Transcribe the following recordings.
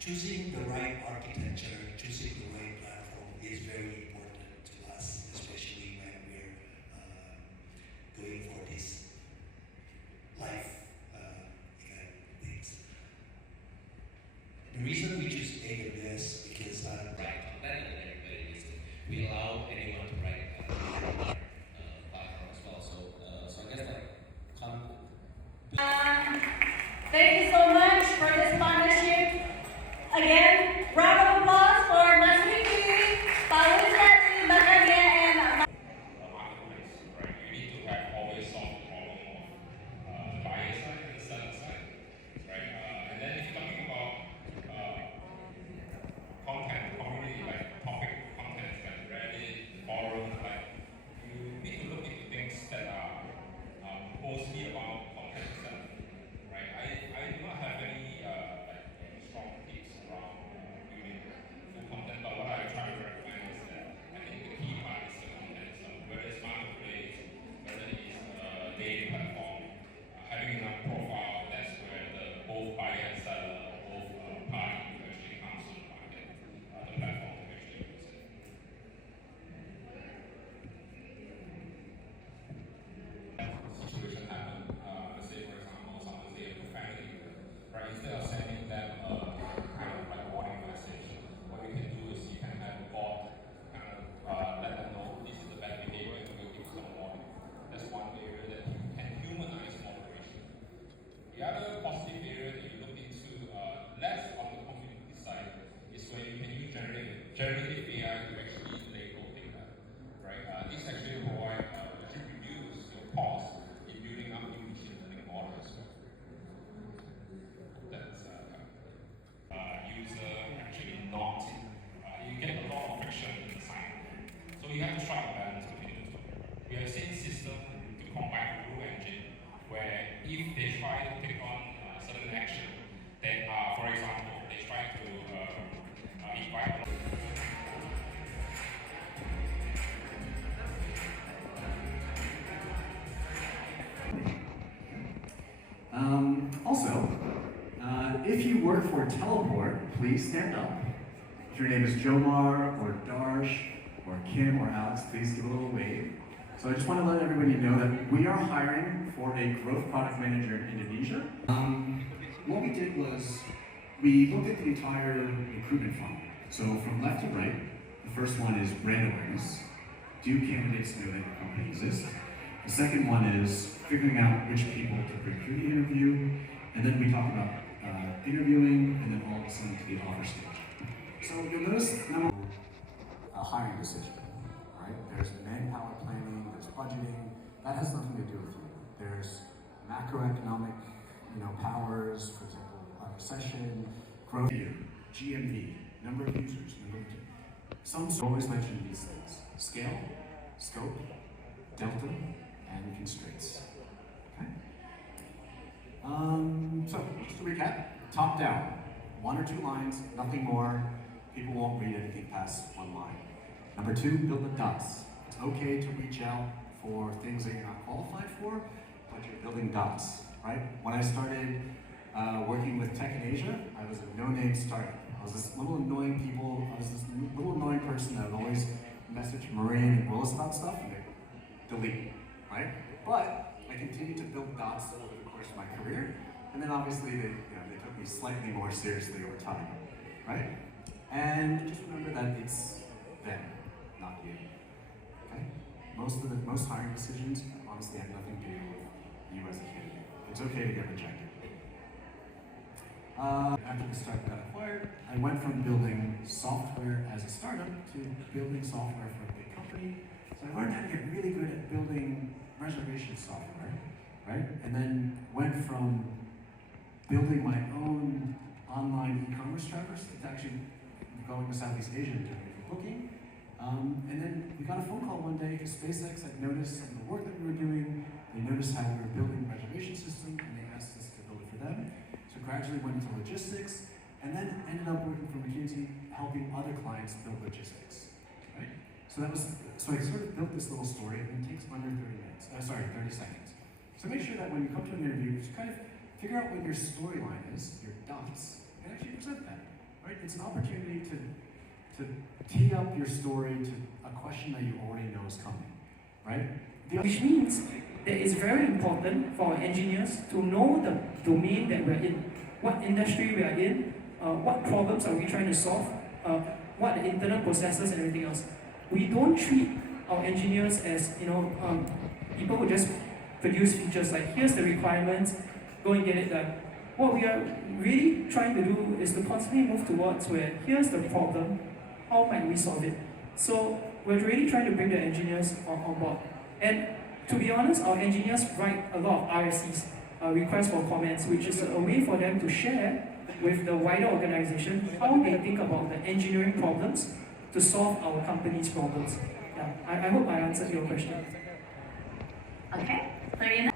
choosing the right architecture, choosing the right platform is very important to us, especially when we're going for this life event things. The reason we choose AWS because write content and everybody needs it. We allow anyone to write on our platform as well. So I guess like thank you so much for this partnership. Again, round of applause for Mas Ricky, Paul Sati, Bakaria, and marketplace, right? You need to have always solve the problem of the buyer side and the seller side, right? And then if you're talking about content, community, like topic content, like Reddit, forums, like you need to look into things that are mostly about content itself, right? I do not have any like strong tips around building full content, but what I try to recommend is that I think the key part is the content itself, whether it's marketplace, whether it's dating platform, having enough profile, that's where the both buyer and seller, both party who actually comes to the market, the platform to actually use it. Situation happen, let's say for example, someone say a profanity, right? Instead of sending them a kind of like warning message, what you can do is you can have a bot kind of let them know this is the bad behavior and we'll give some warning. That's one area that you can humanize moderation. The other positive area that you look into less on the community side is where you can use generative AI to actually label data, right? This actually provide actually reduce your cost in building up new machine learning models. That's user actually not you get a lot of friction in the sign. So you have to strike a balance between the two. We have seen system to combine rule engine where if they try to take on certain action, then for example they try to invite if you work for Teleport, please stand up. If your name is Jomar or Darsh or Kim or Alex, please give a little wave. So I just want to let everybody know that we are hiring for a growth product manager in Indonesia. What we did was we looked at the entire recruitment funnel. So from left to right, the first one is brand awareness. Do candidates know that your company exists? The second one is figuring out which people to bring through the interview. And then we talk about interviewing, and then all of a sudden to the offer stage. So you'll notice a hiring decision, right? There's manpower planning, there's budgeting. That has nothing to do with you. There's macroeconomic, powers, for example, recession, growth, GMV, number of users, some always mention these things: scale, scope, delta, and constraints. Okay. So just to recap, top down, 1 or 2 lines, nothing more. People won't read anything past 1 line. Number 2, build the dots. It's okay to reach out for things that you're not qualified for, but you're building dots, right? When I started working with Tech in Asia, I was a no-name startup. I was this little annoying person that would always message Maureen and Willis about stuff and they'd delete, right? But I continued to build dots over the course of my career, and then obviously they took me slightly more seriously over time, right? And just remember that it's them, not you. Okay? Most hiring decisions honestly have nothing to do with you as a candidate. It's okay to get rejected. After the startup got acquired, I went from building software as a startup to building software for a big company. So I learned how to get really good at building reservation software, right? And then went from building my own online e-commerce traverse to actually going to Southeast Asia and doing it for booking. And then we got a phone call one day because SpaceX had noticed some of the work that we were doing. They noticed how we were building a reservation system and they asked us to build it for them. So gradually went into logistics and then ended up working for McKinsey, helping other clients build logistics, right? So I sort of built this little story and it takes under 30 seconds. So make sure that when you come to an interview, just kind of figure out what your storyline is, your dots, and actually present that. it's an opportunity to tee up your story to a question that you already know is coming, right? Which means that it's very important for our engineers to know the domain that we're in, what industry we are in, what problems are we trying to solve, what are the internal processes and everything else. We don't treat our engineers as people who just produce features like here's the requirements, go and get it done. What we are really trying to do is to constantly move towards where here's the problem, how might we solve it? So we're really trying to bring the engineers on board. And to be honest, our engineers write a lot of RFCs, requests for comments, which is a way for them to share with the wider organization how they think about the engineering problems to solve our company's problems. Yeah, I hope I answered your question. Okay, Clarina.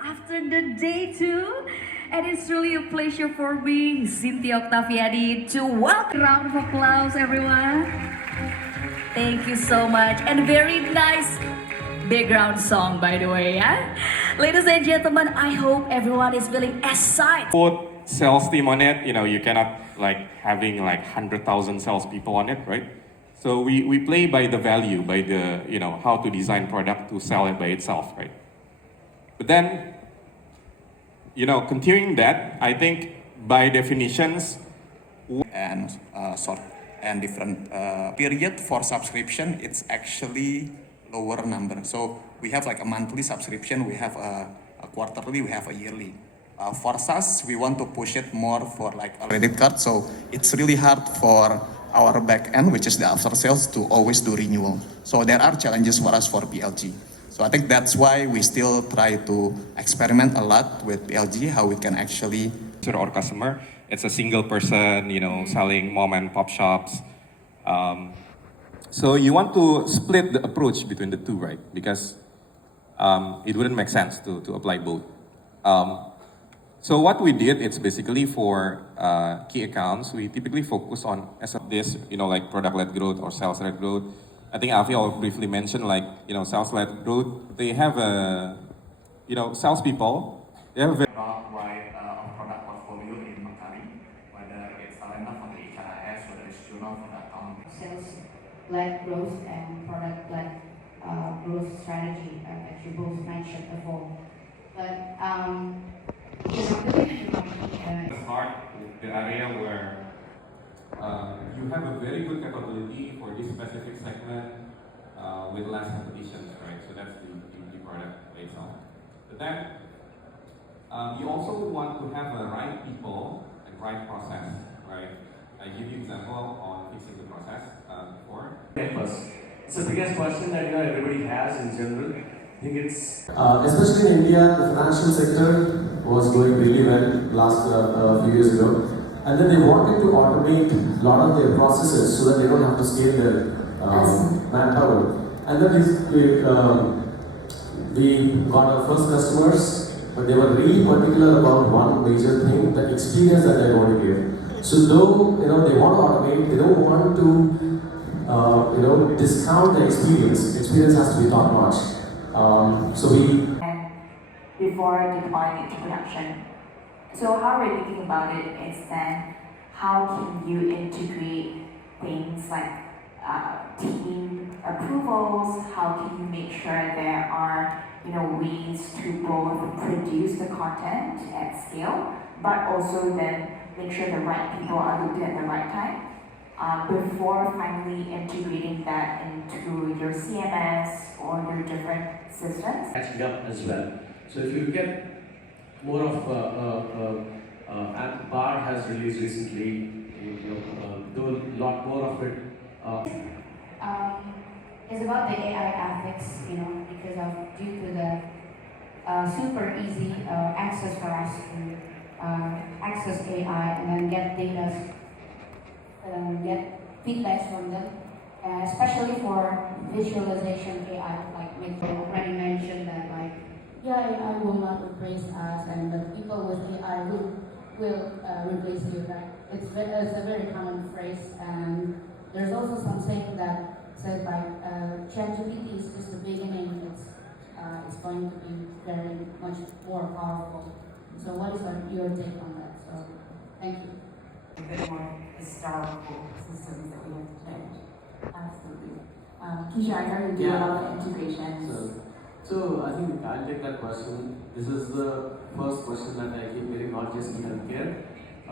After the day 2, and it's really a pleasure for me, Cynthia Octaviani, to welcome. Round of applause, everyone. Thank you so much, and very nice background song, by the way. Yeah? Ladies and gentlemen, I hope everyone is feeling excited. Put sales team on it, you cannot having 100,000 salespeople on it, right? So we play by the value, by the how to design product to sell it by itself, right? But then, continuing that, I think by definitions, and short and different period for subscription, it's actually lower number. So we have a monthly subscription, we have a quarterly, we have a yearly. For SaaS, we want to push it more for a credit card. So it's really hard for our back end, which is the after sales, to always do renewal. So there are challenges for us for PLG. So I think that's why we still try to experiment a lot with PLG, how we can actually to our customer, it's a single person, selling mom and pop shops. So you want to split the approach between the two, right? Because it wouldn't make sense to apply both. So what we did, it's basically for key accounts, we typically focus on this, product-led growth or sales-led growth. I think Avi will briefly mention sales-led growth. They have salespeople. They have a very broad wide product portfolio in Makari, whether it's Talenta for the HRIS, whether it's Juno for the account. Sales-led growth and product-led growth strategy that you both mentioned before. But Smart, the area where you have a very good capability for this specific segment with less competition, right? So that's the product itself. But then you also want to have the right people and right process, right? I give you example on fixing the process before. It's the biggest question that everybody has in general. I think it's especially in India, the financial sector was going really well last few years ago. And then they wanted to automate a lot of their processes so that they don't have to scale their manpower. And then we got our first customers, but they were really particular about one major thing, the experience that they're going to give. So though they want to automate, they don't want to discount the experience. Experience has to be top notch. So we before deploying it to production. So how we're thinking about it is then how can you integrate things like team approvals, how can you make sure there are ways to both produce the content at scale, but also then make sure the right people are looked at the right time before finally integrating that into your CMS or your different systems. catching up as well. So if you look at more of Bar has released recently, do a lot more of it. It's about the AI ethics, because due to the super easy access for us to access AI and then get data, get feedbacks from them, especially for visualization AI, like Mick already mentioned that AI will not replace us, and the people with AI will replace you, right? It's a very common phrase, and there's also some saying that says ChatGPT is just the beginning. it's going to be very much more powerful. So what is your take on that? So thank you. A bit more historical systems that we have to change. Absolutely. Keisha, I know you do a lot of integrations. So I think I'll take that question. This is the first question that I keep getting, not just in healthcare,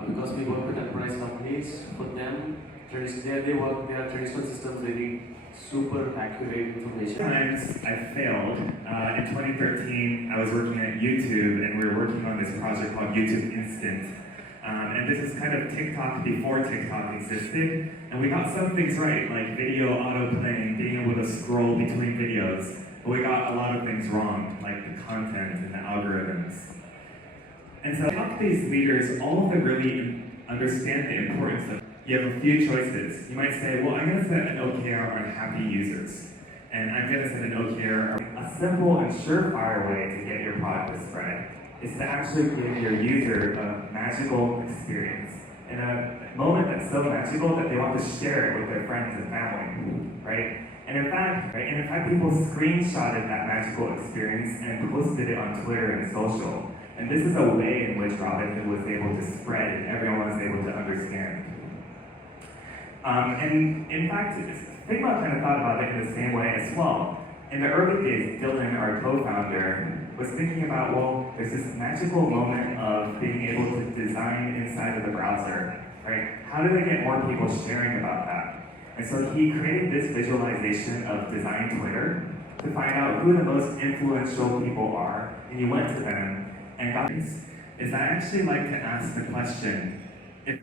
because we work with enterprise companies. For them, they work their traditional systems. They need super accurate information. Times I failed. In 2013, I was working at YouTube, and we were working on this project called YouTube Instant. And this is kind of TikTok before TikTok existed. And we got some things right, like video auto-playing, being able to scroll between videos. But we got a lot of things wrong, like the content and the algorithms. And so talk to these leaders, all of them really understand the importance of, you have a few choices. You might say, well, I'm gonna set an OKR on happy users. And I'm gonna set an OKR on a simple and surefire way to get your product to spread. Is to actually give your user a magical experience. In a moment that's so magical that they want to share it with their friends and family, right? And in fact, people screenshotted that magical experience and posted it on Twitter and social. And this is a way in which Robinhood was able to spread and everyone was able to understand. And in fact, Figma kind of thought about it in the same way as well. In the early days, Dylan, our co-founder, was thinking about, well, there's this magical moment of being able to design inside of the browser, right? How do they get more people sharing about that? And so he created this visualization of Design Twitter to find out who the most influential people are, and he went to them and got this. Is I actually like to ask the question, if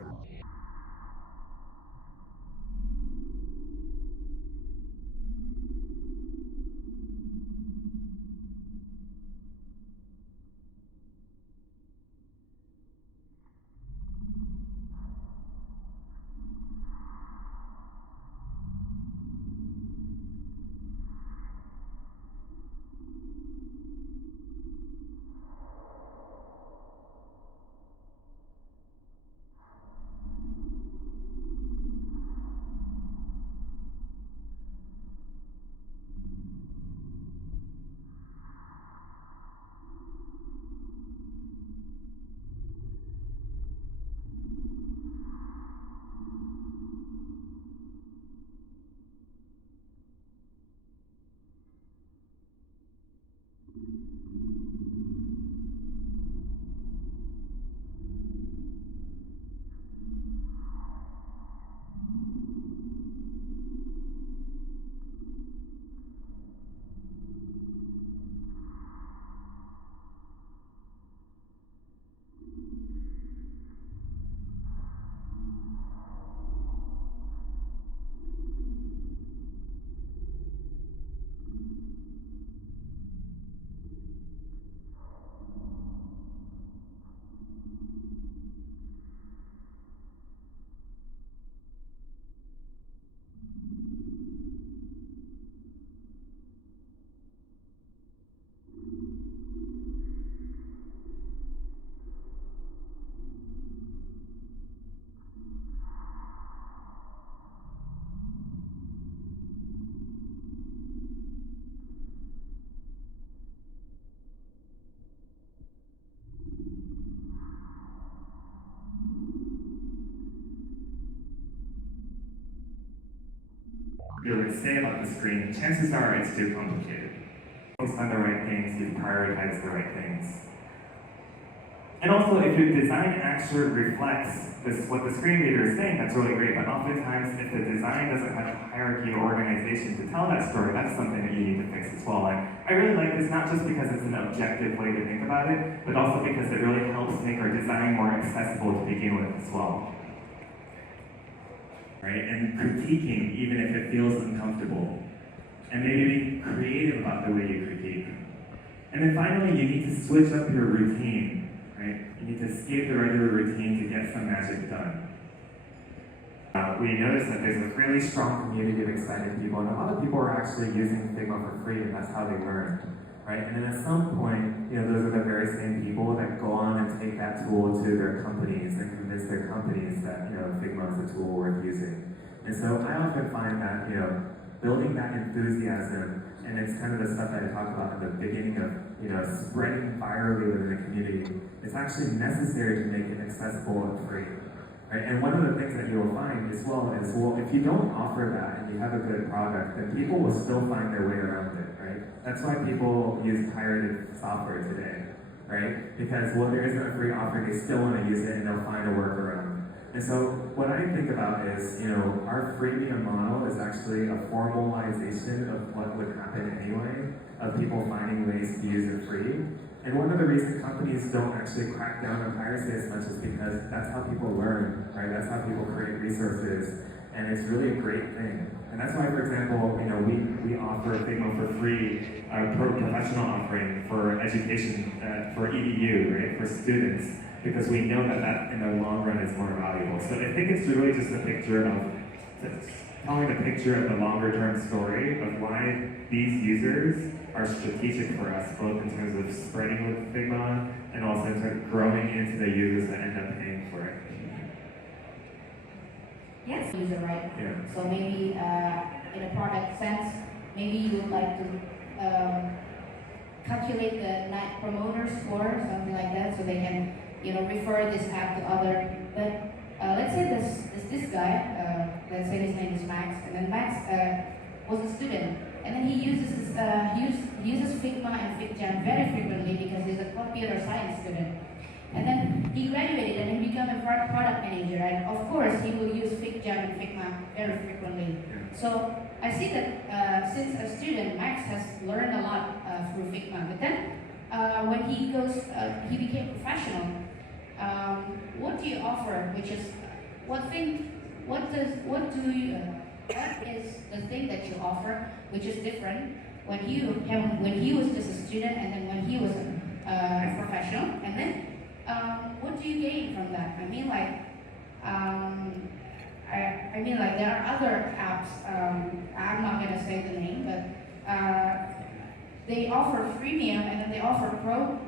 really say about the screen, chances are it's too complicated. Focus on the right things, you prioritize the right things. And also, if your design actually reflects what the screen reader is saying, that's really great, but oftentimes if the design doesn't have a hierarchy or organization to tell that story, that's something that you need to fix as well. I really like this not just because it's an objective way to think about it, but also because it really helps make our design more accessible to begin with as well. Right? And critiquing, even if it feels uncomfortable. And maybe being creative about the way you critique. And then finally, you need to switch up your routine, right? You need to escape the regular routine to get some magic done. We noticed that there's a really strong community of excited people, and a lot of people are actually using Figma for free, and that's how they learn, right? And then at some point, those are the very same people that go on and take that tool to their companies and convince their companies that, Figma is a tool worth using. And so I often find that, building that enthusiasm and it's kind of the stuff that I talked about at the beginning of, spreading virally within the community. It's actually necessary to make it accessible and free. Right? And one of the things that you'll find as well is, if you don't offer that and you have a good product, then people will still find their way around it, right? That's why people use pirated software today, right? Because, there isn't a free offering, they still want to use it and they'll find a workaround. And so what I think about is, our freemium model is actually a formalization of what would happen anyway, of people finding ways to use it free. And one of the reasons companies don't actually crack down on piracy as much is because that's how people learn, right? That's how people create resources, and it's really a great thing. And that's why, for example, we offer Figma for free, our professional offering for education, for EDU, right, for students, because we know that in the long run is more valuable. So I think it's really just a picture of, telling a picture of the longer term story of why these users are strategic for us, both in terms of spreading with Figma and also in terms of growing into the users that end up paying for it. Yes. User, right? Yeah. So maybe in a product sense, maybe you would like to calculate the Net Promoter Score, something like that, so they can refer this app to other. But let's say this guy, let's say his name is Max, and then Max was a student, and then he uses Figma and FigJam very frequently because he's a computer science student. And then he graduated and he became a product manager, and of course he will use FigJam and Figma very frequently. So I see that since a student, Max has learned a lot through Figma. But then when he became professional. What do you offer? Which is what is the thing that you offer, which is different when he was just a student and then when he was a professional, and then what do you gain from that? I mean, there are other apps. I'm not gonna say the name, but they offer freemium and then they offer pro,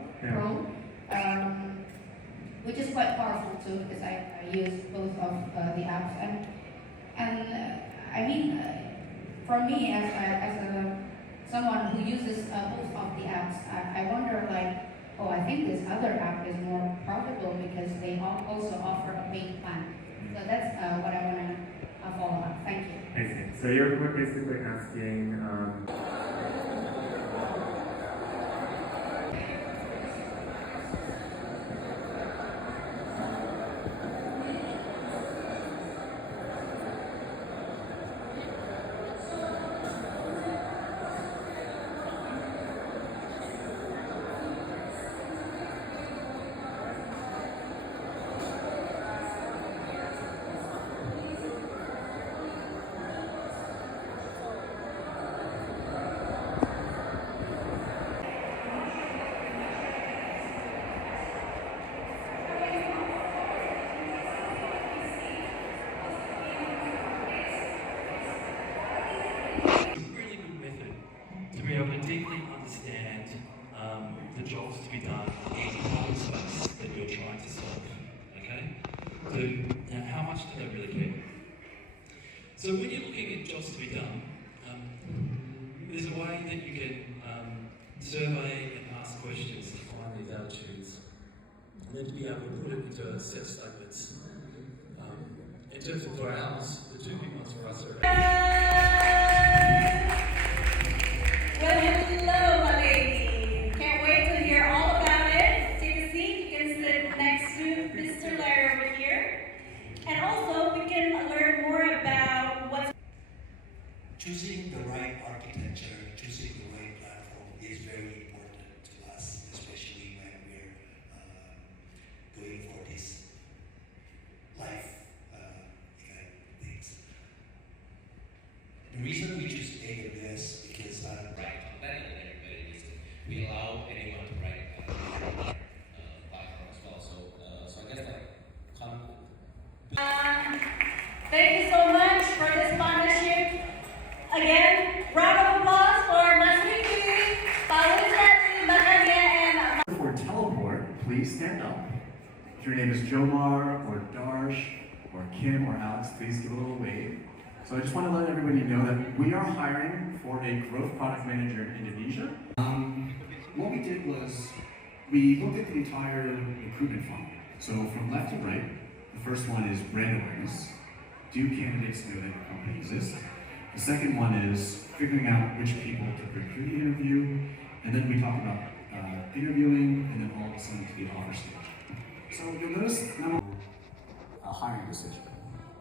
which is quite powerful too, because I use both of the apps. And for me, as someone who uses both of the apps, I wonder I think this other app is more profitable because they also offer a paid plan. So that's what I want to follow up. Thank you. I see. So you're basically asking. deeply understand the jobs to be done in the problem space that you're trying to solve. Okay? So now how much do they really care? So when you're looking at jobs to be done, there's a way that you can survey and ask questions to find these attitudes, and then to be able to put it into a set of statements. In terms of for ours, the two big ones for us are Well, hello, my lady. Can't wait to hear all about it. Take a seat. You can sit next to Mr. Larry over here. And also, we can learn more about what's... Choosing the right architecture, choosing the right platform is very important to us, especially when we're going for this life event things. The reason we choose AWS because we allow anyone to write a platform as well. So I guess thank you so much for this partnership. Again, round of applause for Mas Ricky, Paul Jeffrey, Bakanya, and... For Teleport, please stand up. If your name is Jomar or Darsh or Kim or Alex, please give a little wave. So I just want to let everybody know that we are hiring for a growth product manager in Indonesia. What we did was we looked at the entire recruitment funnel. So from left to right, the first one is brand awareness. Do candidates know that your company exists? The second one is figuring out which people to bring through the interview. And then we talk about interviewing, and then all of a sudden to the offer stage. So you'll notice now a hiring decision,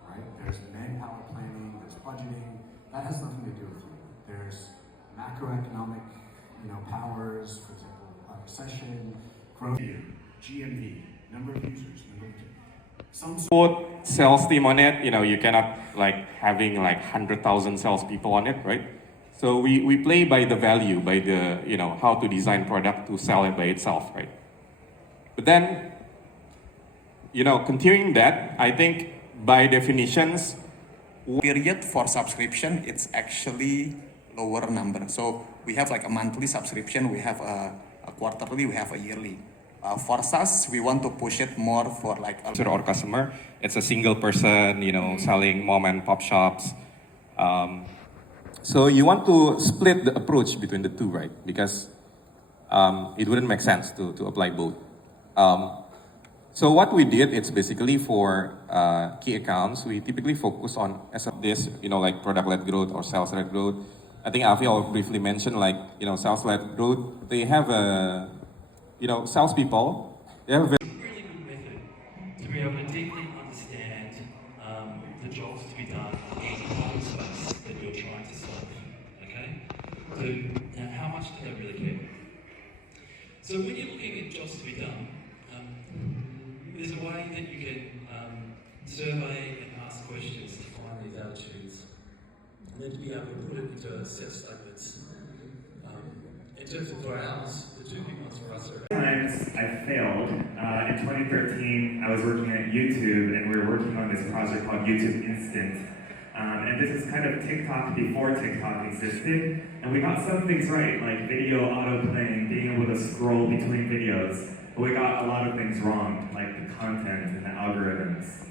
right? There's manpower planning, there's budgeting. That has nothing to do with you. There's macroeconomic, powers, for example, recession, growth, GMV, number of users, number of Put sales team on it, you cannot having 100,000 salespeople on it, right? So we play by the value, by the, how to design product to sell it by itself, right? But then, continuing that, I think by definitions, period for subscription, it's actually lower number. So we have a monthly subscription, we have a quarterly, we have a yearly. For SaaS, we want to push it more for our customer. It's a single person, selling mom and pop shops. So you want to split the approach between the two, right? Because it wouldn't make sense to apply both. So what we did, it's basically for key accounts, we typically focus on this, product-led growth or sales-led growth. I think Avi will briefly mention sales-led growth. They have salespeople, they have a really good method to be able to deeply understand the jobs to be done in the problem space that you're trying to solve. Okay? So now how much do they really care? So when you're looking at jobs to be done, there's a way that you can survey and ask questions to find these attitudes, and then to be able to put it into a set of statements. In terms of for ours, the two big ones for us are... Times I failed. In 2013, I was working at YouTube, and we were working on this project called YouTube Instant. And this is kind of TikTok before TikTok existed. And we got some things right, like video auto-playing, being able to scroll between videos. But we got a lot of things wrong, like the content and the algorithms.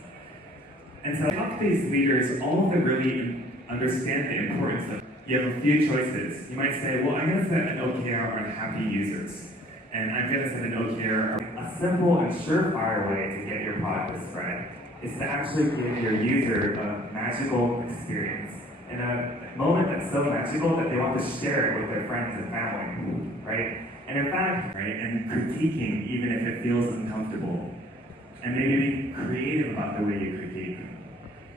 And so I talked to these leaders, all of them really understand the importance of you have a few choices. You might say, well, I'm going to set an OKR on happy users. And I'm going to set an OKR. A simple and surefire way to get your product to spread is to actually give your user a magical experience. And a moment that's so magical that they want to share it with their friends and family, right? And in fact, right, and critiquing even if it feels uncomfortable. And maybe being creative about the way you critique.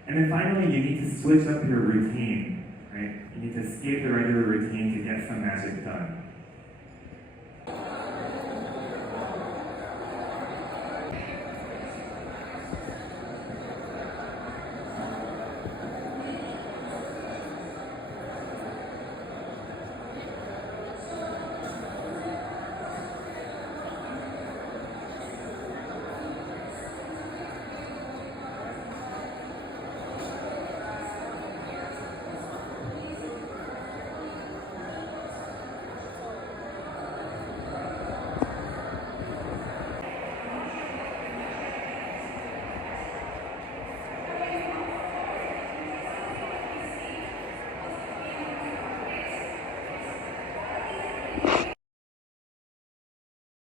And then finally, you need to switch up your routine. Right? You need to escape the regular routine to get some magic done.